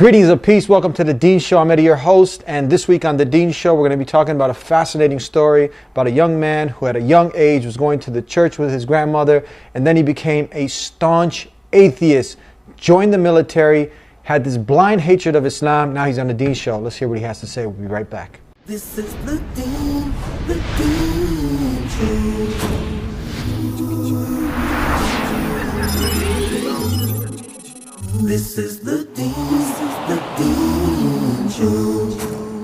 Greetings of peace. Welcome to the Dean Show. I'm Eddie, your host, and this week on the Dean Show, we're going to be talking about a fascinating story about a young man who at a young age was going to the church with his grandmother, and then he became a staunch atheist, joined the military, had this blind hatred of Islam. Now he's on the Dean Show. Let's hear what he has to say. We'll be right back. This is the Dean Show. This is the Dean Show.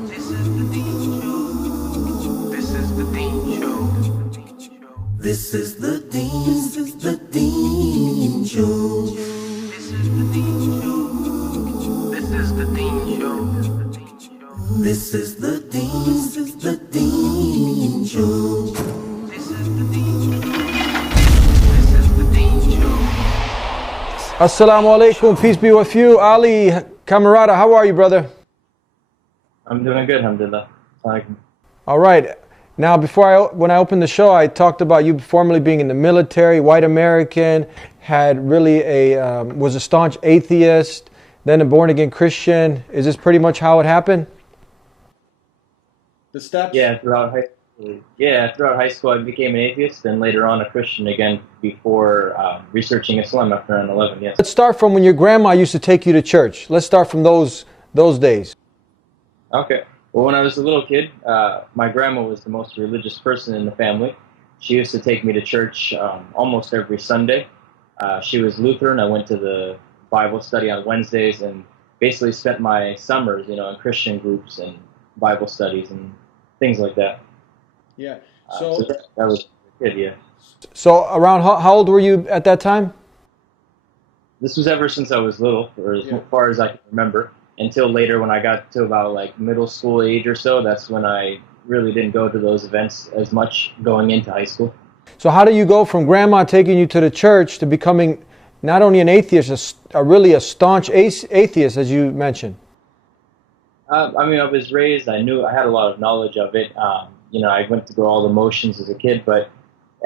This is the Dean Show. This is the Dean Show. This is the Dean Show. This is the Dean Show. This is the Dean Show. This is the Dean Show. This is the Dean Show. Assalamu alaikum, peace be with you. Ali Camarada, how are you, brother? I'm doing good, alhamdulillah. All right. Now, when I opened the show, I talked about you formerly being in the military, white American, was a staunch atheist, then a born-again Christian. Is this pretty much how it happened? The steps? Throughout high school I became an atheist, and later on a Christian again before researching Islam after 9/11, yes. Let's start from when your grandma used to take you to church. Let's start from those days. Okay. Well, when I was a little kid, my grandma was the most religious person in the family. She used to take me to church almost every Sunday. She was Lutheran. I went to the Bible study on Wednesdays and basically spent my summers, in Christian groups and Bible studies and things like that. Yeah. So that was good, yeah. So around how old were you at that time? This was ever since I was little, or as far as I can remember, until later when I got to about like middle school age or so. That's when I really didn't go to those events as much going into high school. So how do you go from grandma taking you to the church to becoming not only an atheist, really a staunch atheist, as you mentioned? I was raised, I had a lot of knowledge of it. I went through all the motions as a kid, but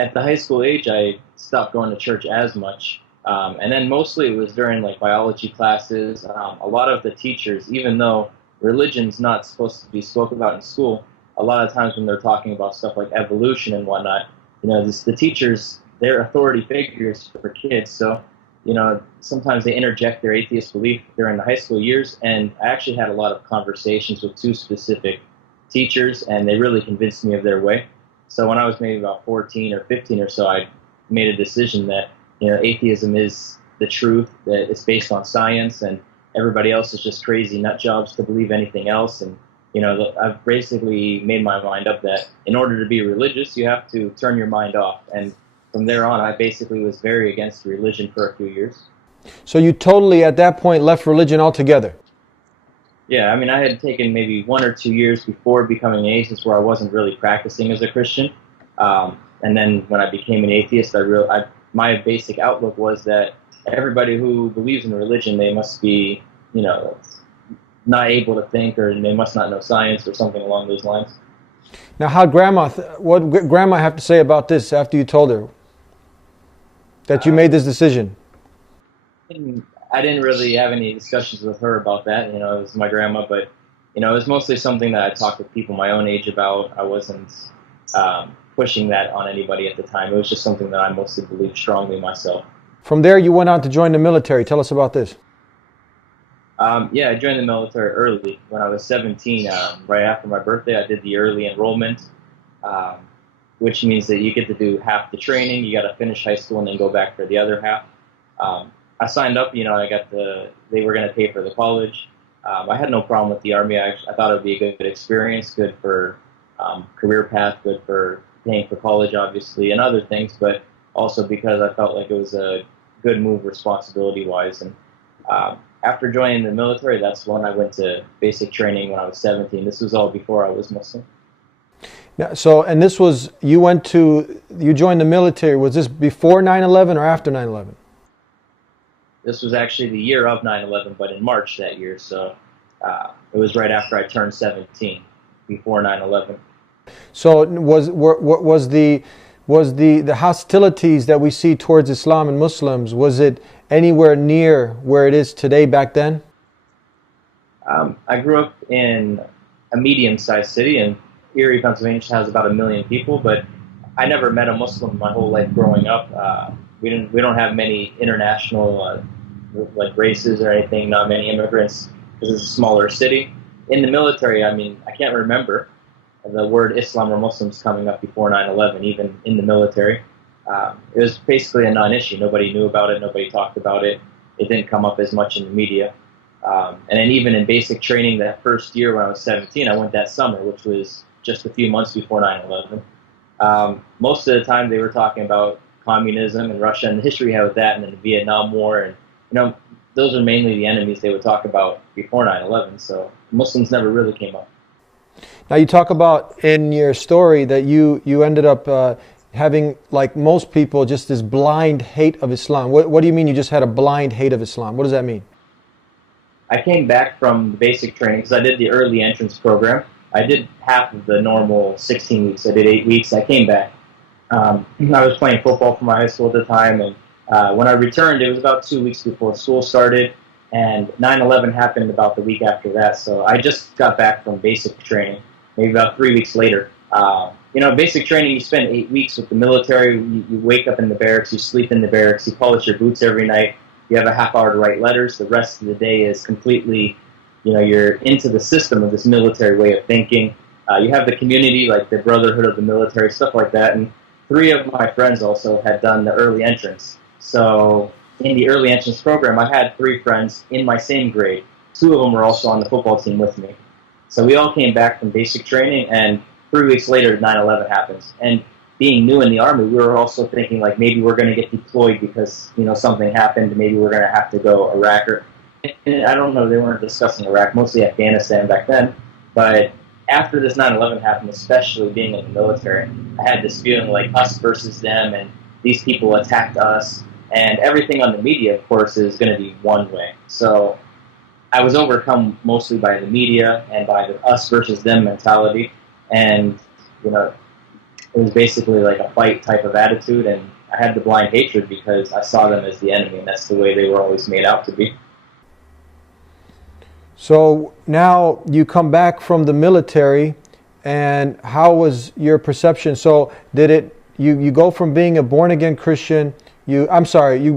at the high school age, I stopped going to church as much. And then mostly it was during like biology classes. A lot of the teachers, even though religion's not supposed to be spoken about in school, a lot of times when they're talking about stuff like evolution and whatnot, the teachers, they're authority figures for kids. So, sometimes they interject their atheist belief during the high school years. And I actually had a lot of conversations with two specific teachers, and they really convinced me of their way. So when I was maybe about 14 or 15 or so, I made a decision that atheism is the truth, that it's based on science, and everybody else is just crazy nut jobs to believe anything else. And I've basically made my mind up that in order to be religious, you have to turn your mind off. And from there on, I basically was very against religion for a few years. So you totally, at that point, left religion altogether? Yeah, I had taken maybe 1 or 2 years before becoming an atheist where I wasn't really practicing as a Christian. And then when I became an atheist, my basic outlook was that everybody who believes in religion, they must be, not able to think, or they must not know science or something along those lines. Now, what did Grandma have to say about this after you told her that you made this decision? I didn't really have any discussions with her about that. It was my grandma, but, it was mostly something that I talked with people my own age about. I wasn't pushing that on anybody at the time. It was just something that I mostly believed strongly myself. From there, you went on to join the military. Tell us about this. I joined the military early. When I was 17, right after my birthday, I did the early enrollment, which means that you get to do half the training. You got to finish high school and then go back for the other half. I signed up, they were going to pay for the college. I had no problem with the Army. I thought it would be a good experience, good for career path, good for paying for college, obviously, and other things, but also because I felt like it was a good move responsibility-wise. And after joining the military, that's when I went to basic training when I was 17. This was all before I was Muslim. Now, and this was, you joined the military, was this before 9/11 or after 9/11? This was actually the year of 9/11, but in March that year, so it was right after I turned 17, before 9/11. So was the hostilities that we see towards Islam and Muslims, was it anywhere near where it is today back then? I grew up in a medium-sized city, and Erie, Pennsylvania has about 1 million people, but I never met a Muslim my whole life growing up. We don't have many international like races or anything, not many immigrants, because it's a smaller city. In the military, I mean, I can't remember the word Islam or Muslims coming up before 9/11, even in the military. It was basically a non-issue. Nobody knew about it. Nobody talked about it. It didn't come up as much in the media. And then even in basic training that first year when I was 17, I went that summer, which was just a few months before 9/11. Most of the time they were talking about communism and Russia and the history we had with that, and then the Vietnam War, and those are mainly the enemies they would talk about before 9/11. So Muslims never really came up. Now you talk about in your story that you ended up having, like most people, just this blind hate of Islam. What do you mean you just had a blind hate of Islam? What does that mean? I came back from the basic training because I did the early entrance program. I did half of the normal 16 weeks. I did 8 weeks. I came back. I was playing football for my high school at the time, and when I returned, it was about 2 weeks before school started, and 9/11 happened about the week after that. So I just got back from basic training, maybe about 3 weeks later. Basic training, you spend 8 weeks with the military. You wake up in the barracks, you sleep in the barracks, you polish your boots every night. You have a half hour to write letters. The rest of the day is completely, you're into the system of this military way of thinking. You have the community, like the Brotherhood of the Military, stuff like that. And 3 of my friends also had done the early entrance. So in the early entrance program, I had 3 friends in my same grade. 2 of them were also on the football team with me. So we all came back from basic training, and 3 weeks later, 9/11 happens. And being new in the Army, we were also thinking, like, maybe we're going to get deployed because, something happened. Maybe we're going to have to go Iraq. And I don't know, they weren't discussing Iraq, mostly Afghanistan back then. But after this 9/11 happened, especially being in the military, I had this feeling like us versus them, and these people attacked us. And everything on the media, of course, is going to be one way. So I was overcome mostly by the media and by the us versus them mentality. And, it was basically like a fight type of attitude, and I had the blind hatred because I saw them as the enemy, and that's the way they were always made out to be. So now you come back from the military, and how was your perception? So you go from being a born-again Christian, you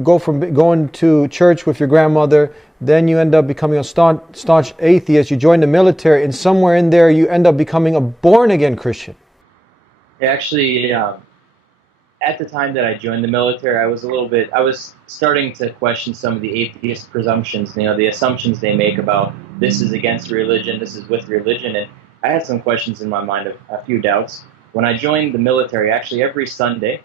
go from going to church with your grandmother, then you end up becoming a staunch atheist, you join the military, and somewhere in there you end up becoming a born-again Christian. Actually, at the time that I joined the military, I was starting to question some of the atheist presumptions, the assumptions they make about this is against religion, this is with religion, and I had some questions in my mind, a few doubts. When I joined the military, actually every Sunday,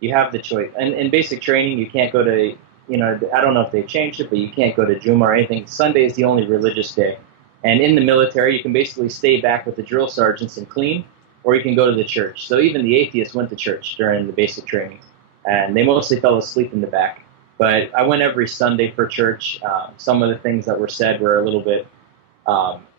you have the choice. And in basic training, you can't go to, I don't know if they've changed it, but you can't go to Juma or anything. Sunday is the only religious day. And in the military, you can basically stay back with the drill sergeants and clean, or you can go to the church. So even the atheists went to church during the basic training, and they mostly fell asleep in the back. But I went every Sunday for church. Some of the things that were said were a little bit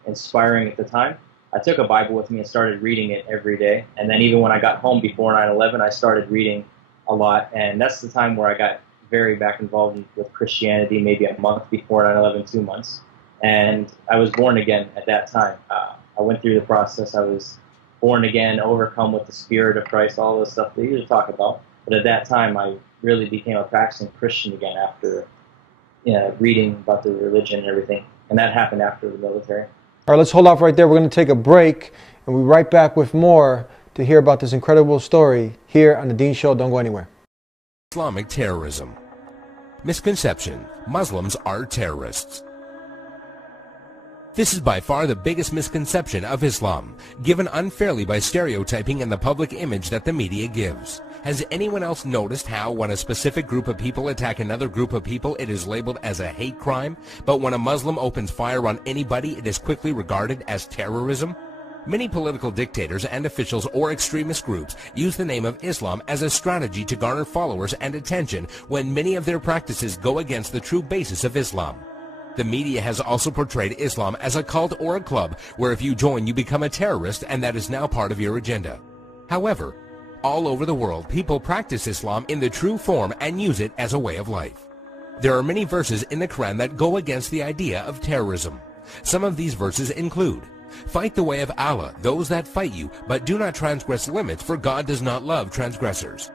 inspiring at the time. I took a Bible with me and started reading it every day. And then even when I got home before 9/11, I started reading a lot. And that's the time where I got very back involved with Christianity, maybe a month before 9/11, 2 months. And I was born again at that time. I went through the process. I was born again, overcome with the Spirit of Christ, all this stuff they usually talk about. But at that time, I really became a practicing Christian again after reading about the religion and everything. And that happened after the military. All right, let's hold off right there. We're going to take a break, and we'll be right back with more to hear about this incredible story here on The Dean Show. Don't go anywhere. Islamic terrorism. Misconception: Muslims are terrorists. This is by far the biggest misconception of Islam, given unfairly by stereotyping and the public image that the media gives. Has anyone else noticed how when a specific group of people attack another group of people, it is labeled as a hate crime, but when a Muslim opens fire on anybody, it is quickly regarded as terrorism? Many political dictators and officials or extremist groups use the name of Islam as a strategy to garner followers and attention when many of their practices go against the true basis of Islam. The media has also portrayed Islam as a cult or a club where if you join you become a terrorist, and that is now part of your agenda. However, all over the world people practice Islam in the true form and use it as a way of life. There are many verses in the Quran that go against the idea of terrorism. Some of these verses include, "Fight the way of Allah, those that fight you, but do not transgress limits, for God does not love transgressors."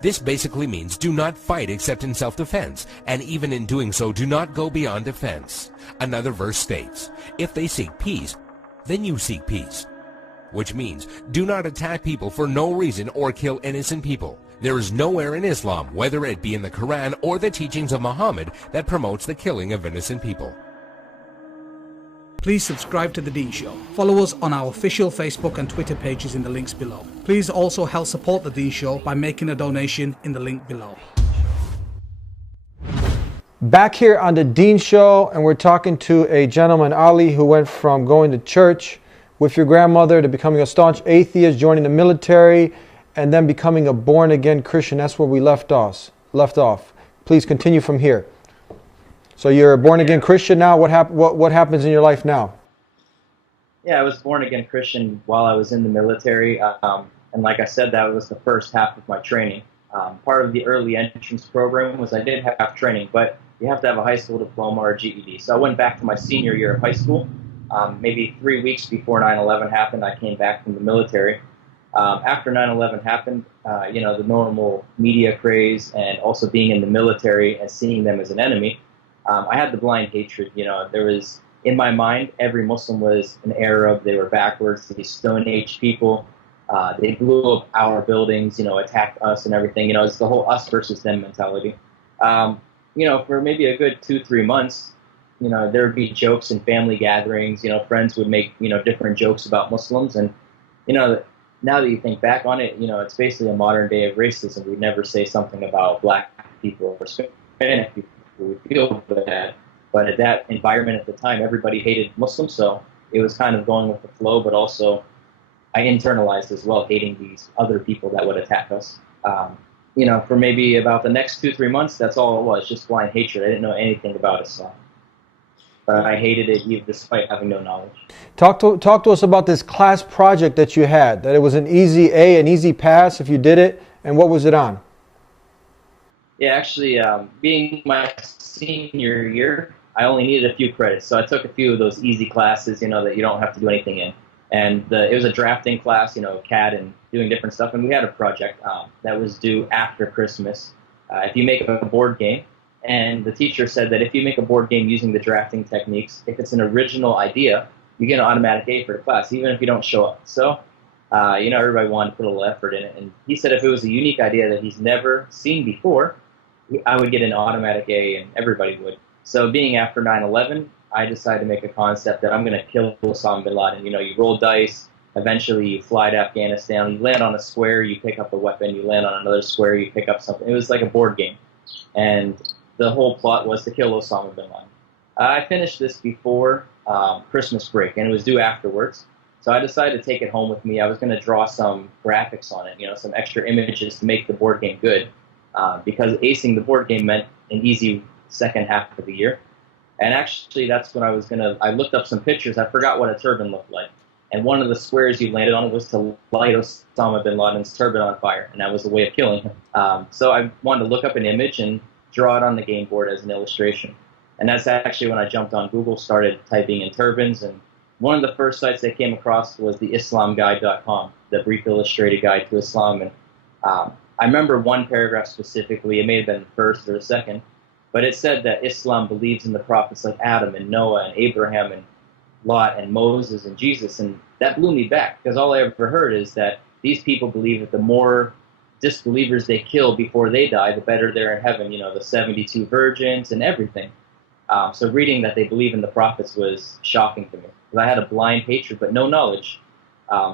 This basically means do not fight except in self-defense, and even in doing so, do not go beyond defense. Another verse states, "If they seek peace, then you seek peace." Which means, do not attack people for no reason or kill innocent people. There is nowhere in Islam, whether it be in the Quran or the teachings of Muhammad, that promotes the killing of innocent people. Please subscribe to The Dean Show. Follow us on our official Facebook and Twitter pages in the links below. Please also help support The Dean Show by making a donation in the link below. Back here on The Dean Show, and we're talking to a gentleman, Ali, who went from going to church with your grandmother to becoming a staunch atheist, joining the military, and then becoming a born-again Christian. That's where we left off. Please continue from here. So you're a born-again Christian now. What happens in your life now? Yeah, I was born-again Christian while I was in the military. And like I said, that was the first half of my training. Part of the early entrance program was I did have training, but you have to have a high school diploma or GED. So I went back to my senior year of high school. Maybe 3 weeks before 9/11 happened, I came back from the military. After 9/11 happened, the normal media craze and also being in the military and seeing them as an enemy, I had the blind hatred. There was, in my mind, every Muslim was an Arab. They were backwards, these Stone Age people. They blew up our buildings, attacked us and everything. It's the whole us versus them mentality. For maybe a good 2-3 months, there would be jokes in family gatherings. Friends would make, different jokes about Muslims. And, now that you think back on it, it's basically a modern day of racism. We never say something about black people or Hispanic people. We feel bad. But at that environment at the time, everybody hated Muslims. So it was kind of going with the flow, but also I internalized as well, hating these other people that would attack us. For maybe about the next 2-3 months, that's all it was, just blind hatred. I didn't know anything about Islam. But I hated it despite having no knowledge. Talk to us about this class project that you had, that it was an easy A, an easy pass if you did it, and what was it on? Yeah, actually, being my senior year, I only needed a few credits. So I took a few of those easy classes, that you don't have to do anything in. And it was a drafting class, CAD and doing different stuff. And we had a project that was due after Christmas. If you make a board game, and the teacher said that if you make a board game using the drafting techniques, if it's an original idea, you get an automatic A for the class, even if you don't show up. So, everybody wanted to put a little effort in it. And he said if it was a unique idea that he's never seen before, I would get an automatic A, and everybody would. So being after 9/11, I decided to make a concept that I'm going to kill Osama bin Laden. You roll dice, eventually you fly to Afghanistan, you land on a square, you pick up a weapon, you land on another square, you pick up something. It was like a board game. And the whole plot was to kill Osama bin Laden. I finished this before Christmas break, and it was due afterwards. So I decided to take it home with me. I was going to draw some graphics on it, some extra images to make the board game good. Because acing the board game meant an easy second half of the year. And actually, that's when I looked up some pictures. I forgot what a turban looked like. And one of the squares you landed on was to light Osama bin Laden's turban on fire. And that was a way of killing him. So I wanted to look up an image and draw it on the game board as an illustration. And that's actually when I jumped on Google, started typing in turbans. And one of the first sites I came across was the IslamGuide.com, the brief illustrated guide to Islam. And I remember one paragraph specifically. It may have been the first or the second. But it said that Islam believes in the prophets like Adam and Noah and Abraham and Lot and Moses and Jesus. And that blew me back, because all I ever heard is that these people believe that the more disbelievers they kill before they die, the better they're in heaven, the 72 virgins and everything. So reading that they believe in the prophets was shocking to me, because I had a blind hatred but no knowledge.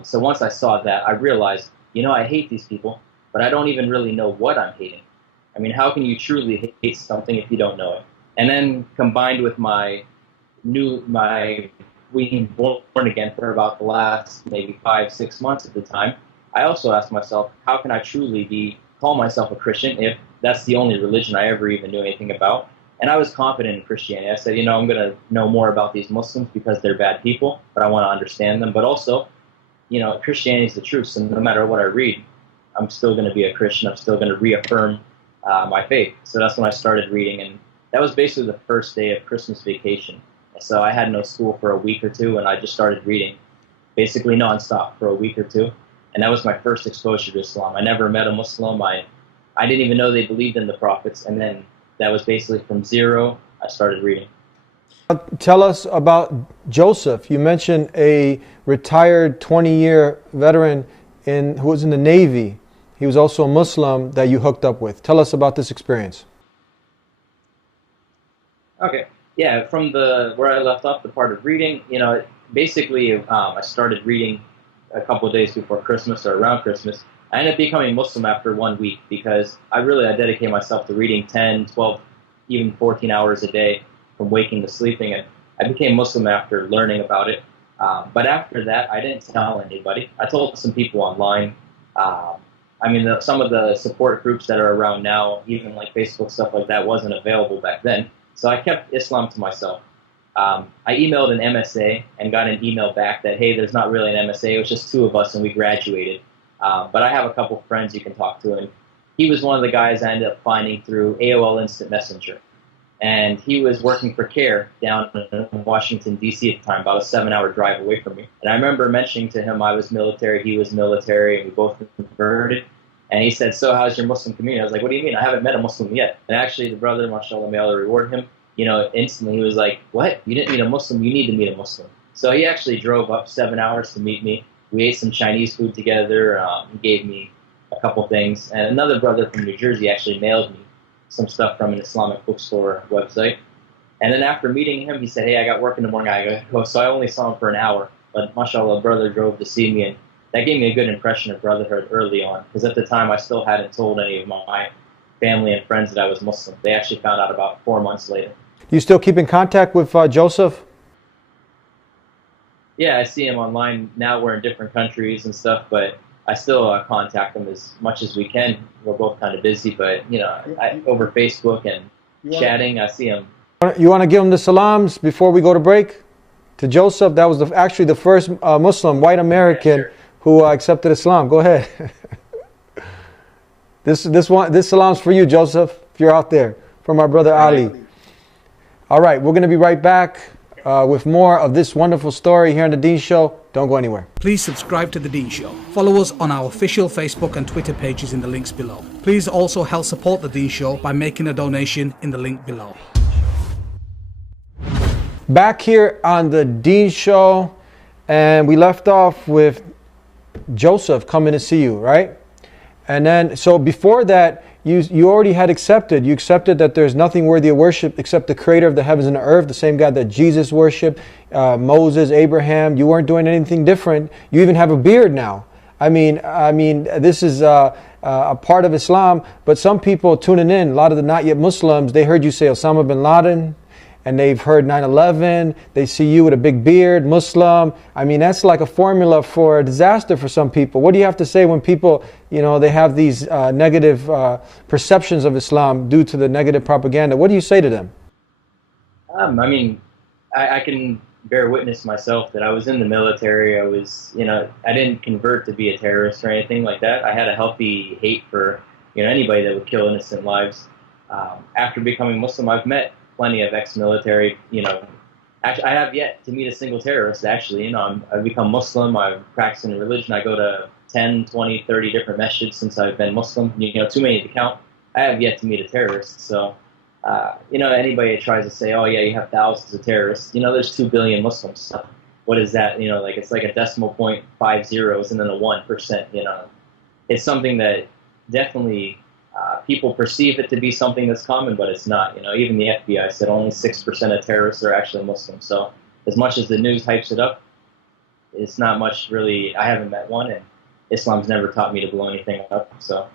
So once I saw that, I realized, I hate these people, but I don't even really know what I'm hating. I mean, how can you truly hate something if you don't know it? And then combined with my being born again for about the last maybe 5-6 months at the time, I also asked myself, how can I truly call myself a Christian if that's the only religion I ever even knew anything about? And I was confident in Christianity. I said, I'm going to know more about these Muslims because they're bad people, but I want to understand them. But also, Christianity is the truth, so no matter what I read, I'm still going to be a Christian. I'm still going to reaffirm my faith. So that's when I started reading, and that was basically the first day of Christmas vacation. So I had no school for a week or two, and I just started reading, basically nonstop for a week or two. And that was my first exposure to Islam. I never met a Muslim. I didn't even know they believed in the prophets. And then that was basically from zero, I started reading. Tell us about Joseph. You mentioned a retired 20-year veteran who was in the Navy. He was also a Muslim that you hooked up with. Tell us about this experience. Okay. Yeah, from where I left off, the part of reading, basically I started reading a couple of days before Christmas or around Christmas. I ended up becoming Muslim after 1 week because I dedicated myself to reading 10, 12, even 14 hours a day from waking to sleeping. And I became Muslim after learning about it. But after that, I didn't tell anybody. I told some people online. Some of the support groups that are around now, even like Facebook, stuff like that, wasn't available back then. So I kept Islam to myself. I emailed an MSA and got an email back that, hey, there's not really an MSA. It was just 2 of us and we graduated. But I have a couple friends you can talk to. And he was one of the guys I ended up finding through AOL Instant Messenger. And he was working for CARE down in Washington, D.C. at the time, about a 7-hour drive away from me. And I remember mentioning to him I was military, he was military, and we both converted. And he said, so how's your Muslim community? I was like, what do you mean? I haven't met a Muslim yet. And actually, the brother, mashallah, may Allah reward him, instantly he was like, what? You didn't meet a Muslim? You need to meet a Muslim. So he actually drove up 7 hours to meet me. We ate some Chinese food together. He gave me a couple things. And another brother from New Jersey actually mailed me some stuff from an Islamic bookstore website. And then after meeting him, he said, hey, I got work in the morning. I go. So I only saw him for an hour. But mashallah, brother drove to see me. And that gave me a good impression of brotherhood early on. Because at the time, I still hadn't told any of my family and friends that I was Muslim. They actually found out about 4 months later. Do you still keep in contact with Joseph? Yeah, I see him online. Now we're in different countries and stuff, but I still contact him as much as we can. We're both kind of busy, but, over Facebook and chatting, I see him. You want to give him the salams before we go to break? To Joseph, that was actually the first Muslim, white American, who accepted Islam. Go ahead. This salam's for you, Joseph, if you're out there, from our brother Ali. All right, we're going to be right back with more of this wonderful story here on The Dean Show. Don't go anywhere. Please subscribe to The Dean Show. Follow us on our official Facebook and Twitter pages in the links below. Please also help support The Dean Show by making a donation in the link below. Back here on The Dean Show, and we left off with Joseph coming to see you, right? And then, so before that, you already had accepted. You accepted that there's nothing worthy of worship except the creator of the heavens and the earth, the same God that Jesus worshiped, Moses, Abraham. You weren't doing anything different. You even have a beard now. I mean, this is a part of Islam, but some people tuning in, a lot of the not yet Muslims, they heard you say Osama bin Laden, and they've heard 9/11, they see you with a big beard, Muslim. I mean, that's like a formula for a disaster for some people. What do you have to say when people, they have these negative perceptions of Islam due to the negative propaganda? What do you say to them? I can bear witness myself that I was in the military. I was, I didn't convert to be a terrorist or anything like that. I had a healthy hate for, anybody that would kill innocent lives. After becoming Muslim, I've met plenty of ex-military, actually, I have yet to meet a single terrorist, actually. I've become Muslim, I've practiced in religion, I go to 10, 20, 30 different masjids since I've been Muslim, too many to count. I have yet to meet a terrorist, so, anybody that tries to say, oh yeah, you have thousands of terrorists, there's 2 billion Muslims, so what is that, it's like a decimal point, 5 zeros, and then a 1%, It's something that definitely people perceive it to be something that's common, but it's not. Even the FBI said only 6% of terrorists are actually Muslim. So as much as the news hypes it up, it's not much really. I haven't met one, and Islam's never taught me to blow anything up. So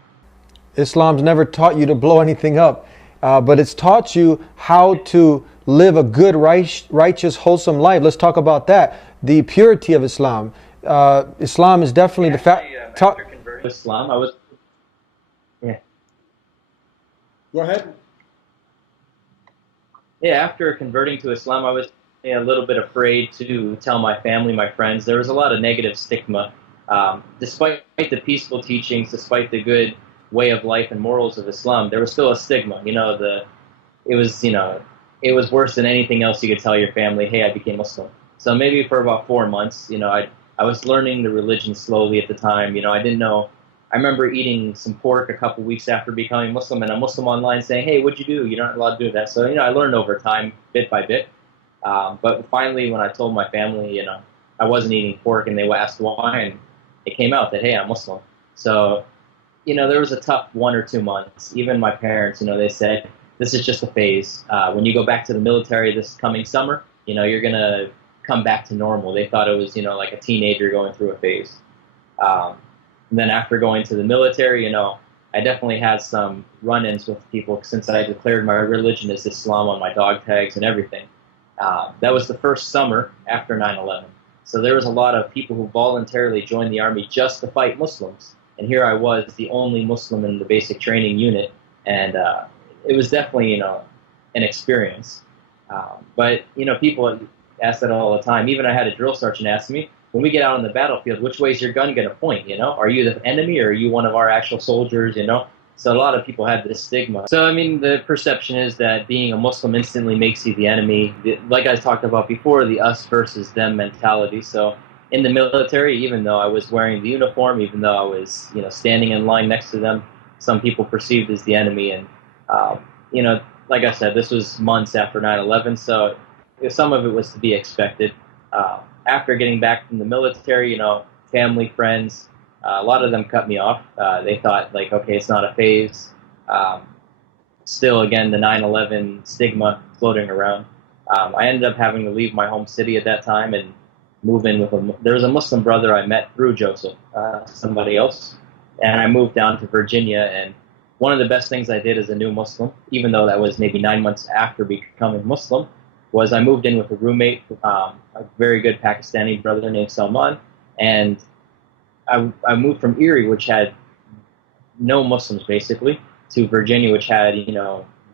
Islam's never taught you to blow anything up, but it's taught you how to live a good, righteous, wholesome life. Let's talk about that. The purity of Islam. Islam is definitely the fact. After converting to Islam, I was. Yeah. Go ahead. Yeah, after converting to Islam, I was a little bit afraid to tell my family, my friends. There was a lot of negative stigma. Despite the peaceful teachings, despite the good way of life and morals of Islam, there was still a stigma. It was, it was worse than anything else you could tell your family, hey, I became Muslim. So maybe for about 4 months, I was learning the religion slowly at the time. I didn't know. I remember eating some pork a couple weeks after becoming Muslim, and a Muslim online saying, hey, what'd you do? You're not allowed to do that. So, I learned over time, bit by bit. But finally, when I told my family, I wasn't eating pork, and they asked why, and it came out that, hey, I'm Muslim. So, there was a tough 1 or 2 months. Even my parents, they said, this is just a phase. When you go back to the military this coming summer, you're going to come back to normal. They thought it was, like a teenager going through a phase. And then after going to the military, I definitely had some run-ins with people since I declared my religion as Islam on my dog tags and everything. That was the first summer after 9/11. So there was a lot of people who voluntarily joined the army just to fight Muslims. And here I was, the only Muslim in the basic training unit. And it was definitely, an experience. But, people ask that all the time. Even I had a drill sergeant ask me, when we get out on the battlefield, which way is your gun going to point, Are you the enemy or are you one of our actual soldiers, So a lot of people had this stigma. So, the perception is that being a Muslim instantly makes you the enemy. Like I talked about before, the us versus them mentality. So in the military, even though I was wearing the uniform, even though I was, standing in line next to them, some people perceived as the enemy. And, like I said, this was months after 9/11, so some of it was to be expected. After getting back from the military, family, friends, a lot of them cut me off. They thought, okay, it's not a phase. Still, again, the 9/11 stigma floating around. I ended up having to leave my home city at that time and move in with there was a Muslim brother I met through Joseph, somebody else, and I moved down to Virginia. And one of the best things I did as a new Muslim, even though that was maybe 9 months after becoming Muslim, was I moved in with a roommate, a very good Pakistani brother named Salman, and I moved from Erie, which had no Muslims basically, to Virginia, which had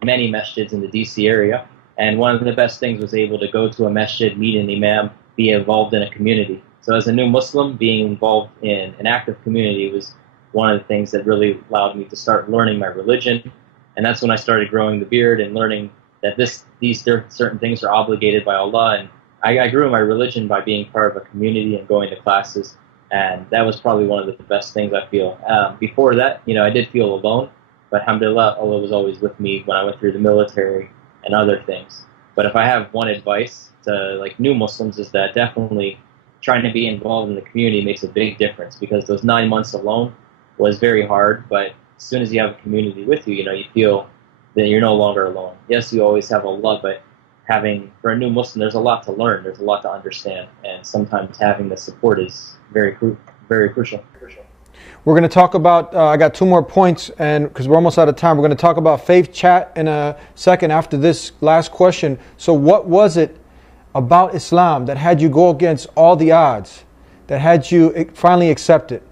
many masjids in the DC area. And one of the best things was able to go to a masjid, meet an imam, be involved in a community. So as a new Muslim, being involved in an active community was one of the things that really allowed me to start learning my religion. And that's when I started growing the beard and learning that these certain things are obligated by Allah. And I grew my religion by being part of a community and going to classes. And that was probably one of the best things I feel. Before that, I did feel alone, but alhamdulillah, Allah was always with me when I went through the military and other things. But if I have one advice to new Muslims, is that definitely trying to be involved in the community makes a big difference, because those 9 months alone was very hard, but as soon as you have a community with you, you feel that you're no longer alone. Yes, you always have Allah, but for a new Muslim, there's a lot to learn, there's a lot to understand, and sometimes having the support is very crucial. We're going to talk about, I got 2 more points, and because we're almost out of time, we're going to talk about faith chat in a second after this last question. So what was it about Islam that had you go against all the odds, that had you finally accept it?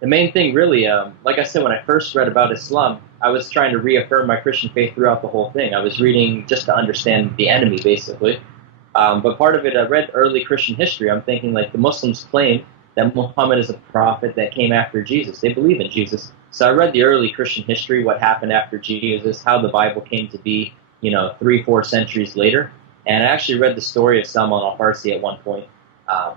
The main thing really, like I said, when I first read about Islam, I was trying to reaffirm my Christian faith throughout the whole thing. I was reading just to understand the enemy, basically. But part of it, I read early Christian history. I'm thinking, the Muslims claim that Muhammad is a prophet that came after Jesus. They believe in Jesus. So I read the early Christian history, what happened after Jesus, how the Bible came to be, 3-4 centuries later. And I actually read the story of Salman al-Farsi at one point.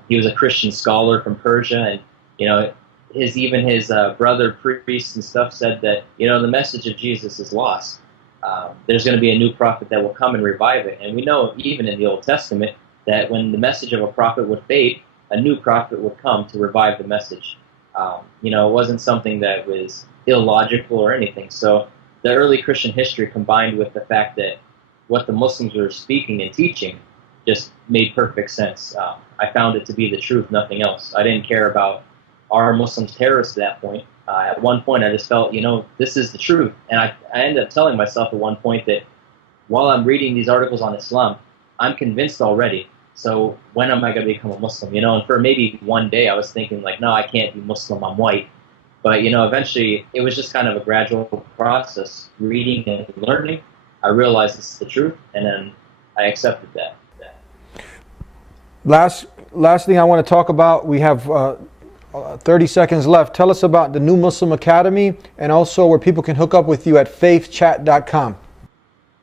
He was a Christian scholar from Persia, and, his brother priests and stuff said that, the message of Jesus is lost. There's going to be a new prophet that will come and revive it. And we know, even in the Old Testament, that when the message of a prophet would fade, a new prophet would come to revive the message. It wasn't something that was illogical or anything. So the early Christian history, combined with the fact that what the Muslims were speaking and teaching, just made perfect sense. I found it to be the truth, nothing else. I didn't care about, are Muslims terrorists at that point? At one point, I just felt, this is the truth. And I ended up telling myself at one point that while I'm reading these articles on Islam, I'm convinced already. So when am I going to become a Muslim? And for maybe one day I was thinking no, I can't be Muslim, I'm white. But, eventually it was just kind of a gradual process, reading and learning. I realized this is the truth, and then I accepted that. Last thing I want to talk about, we have 30 seconds left. Tell us about the New Muslim Academy, and also where people can hook up with you at faithchat.com.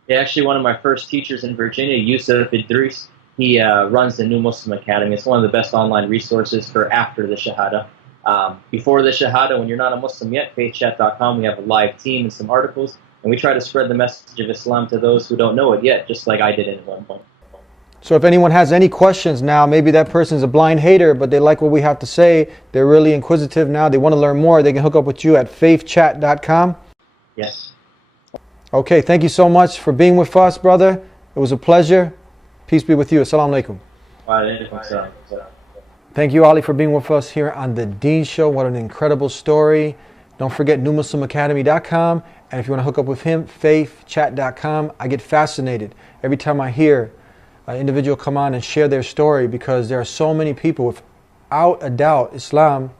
Yeah, actually, one of my first teachers in Virginia, Yusuf Idris, he runs the New Muslim Academy. It's one of the best online resources for after the Shahada. Before the Shahada, when you're not a Muslim yet, faithchat.com, we have a live team and some articles, and we try to spread the message of Islam to those who don't know it yet, just like I did at one point. So if anyone has any questions now, maybe that person's a blind hater, but they like what we have to say, they're really inquisitive now, they want to learn more, they can hook up with you at faithchat.com. Yes. Okay, thank you so much for being with us, brother. It was a pleasure. Peace be with you. Assalamu alaikum. Wa alaikum salam. Thank you, Ali, for being with us here on The Deen Show. What an incredible story. Don't forget newmuslimacademy.com. And if you want to hook up with him, faithchat.com. I get fascinated every time I hear an individual come on and share their story, because there are so many people. Without a doubt, Islam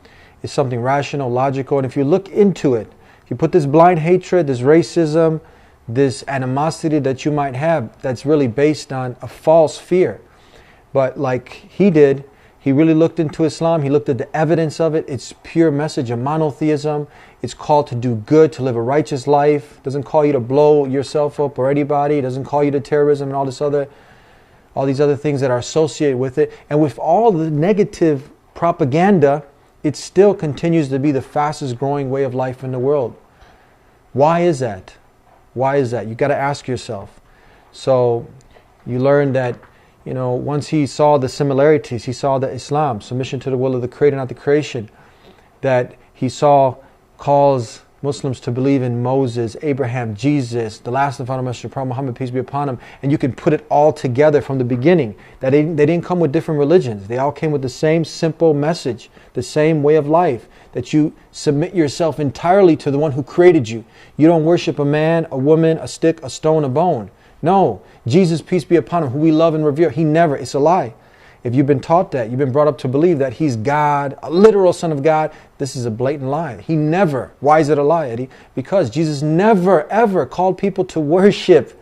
is something rational, logical. And if you look into it, if you put this blind hatred, this racism, this animosity that you might have, that's really based on a false fear. But like he did, he really looked into Islam. He looked at the evidence of it. It's pure message of monotheism. It's called to do good, to live a righteous life. It doesn't call you to blow yourself up or anybody. It doesn't call you to terrorism and all these other things that are associated with it. And with all the negative propaganda, it still continues to be the fastest growing way of life in the world. Why is that? Why is that? You got to ask yourself. So you learn that, once he saw the similarities, he saw that Islam, submission to the will of the Creator, not the creation, that he saw calls Muslims to believe in Moses, Abraham, Jesus, the last and final messenger, Prophet Muhammad, peace be upon him, and you can put it all together from the beginning. That they didn't come with different religions. They all came with the same simple message, the same way of life, that you submit yourself entirely to the one who created you. You don't worship a man, a woman, a stick, a stone, a bone. No, Jesus, peace be upon him, who we love and revere, he never, it's a lie. If you've been taught that, you've been brought up to believe that he's God, a literal son of God, this is a blatant lie. He never, why is it a lie, Eddie? Because Jesus never, ever called people to worship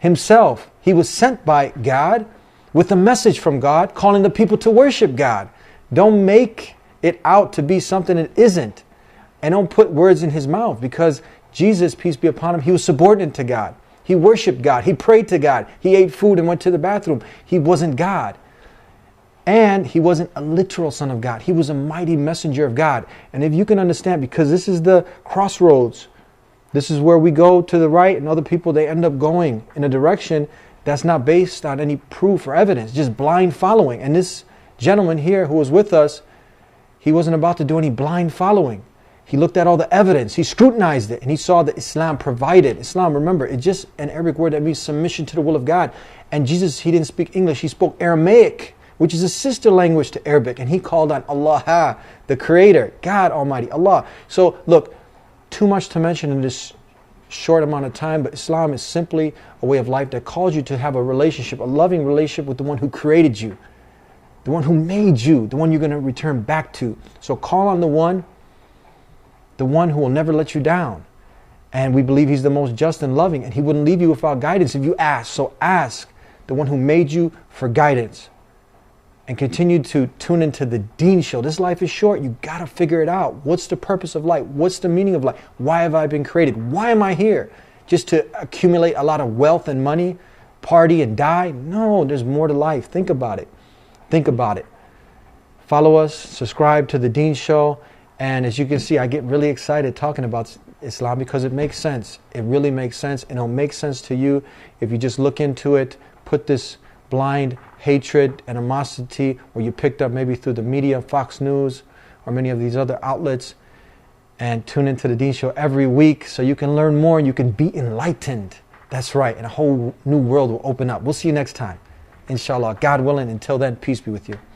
himself. He was sent by God with a message from God, calling the people to worship God. Don't make it out to be something it isn't. And don't put words in his mouth, because Jesus, peace be upon him, he was subordinate to God. He worshiped God. He prayed to God. He ate food and went to the bathroom. He wasn't God. And he wasn't a literal son of God. He was a mighty messenger of God. And if you can understand, because this is the crossroads, this is where we go to the right, and other people, they end up going in a direction that's not based on any proof or evidence, just blind following. And this gentleman here who was with us, he wasn't about to do any blind following. He looked at all the evidence, he scrutinized it, and he saw that Islam provided. Islam, remember, it's just an Arabic word that means submission to the will of God. And Jesus, he didn't speak English, he spoke Aramaic, which is a sister language to Arabic. And he called on Allah, the Creator, God Almighty, Allah. So look, too much to mention in this short amount of time, but Islam is simply a way of life that calls you to have a relationship, a loving relationship with the one who created you, the one who made you, the one you're going to return back to. So call on the one who will never let you down. And we believe he's the most just and loving, and he wouldn't leave you without guidance if you ask. So ask the one who made you for guidance. And continue to tune into the Deen Show. This life is short. You got to figure it out. What's the purpose of life? What's the meaning of life? Why have I been created? Why am I here? Just to accumulate a lot of wealth and money, party and die? No, there's more to life. Think about it. Think about it. Follow us. Subscribe to the Deen Show. And as you can see, I get really excited talking about Islam because it makes sense. It really makes sense. And it'll make sense to you if you just look into it, put this blind hatred, animosity, or you picked up maybe through the media, Fox News, or many of these other outlets, and tune into the Deen Show every week so you can learn more and you can be enlightened. That's right, and a whole new world will open up. We'll see you next time, inshallah. God willing, until then, peace be with you.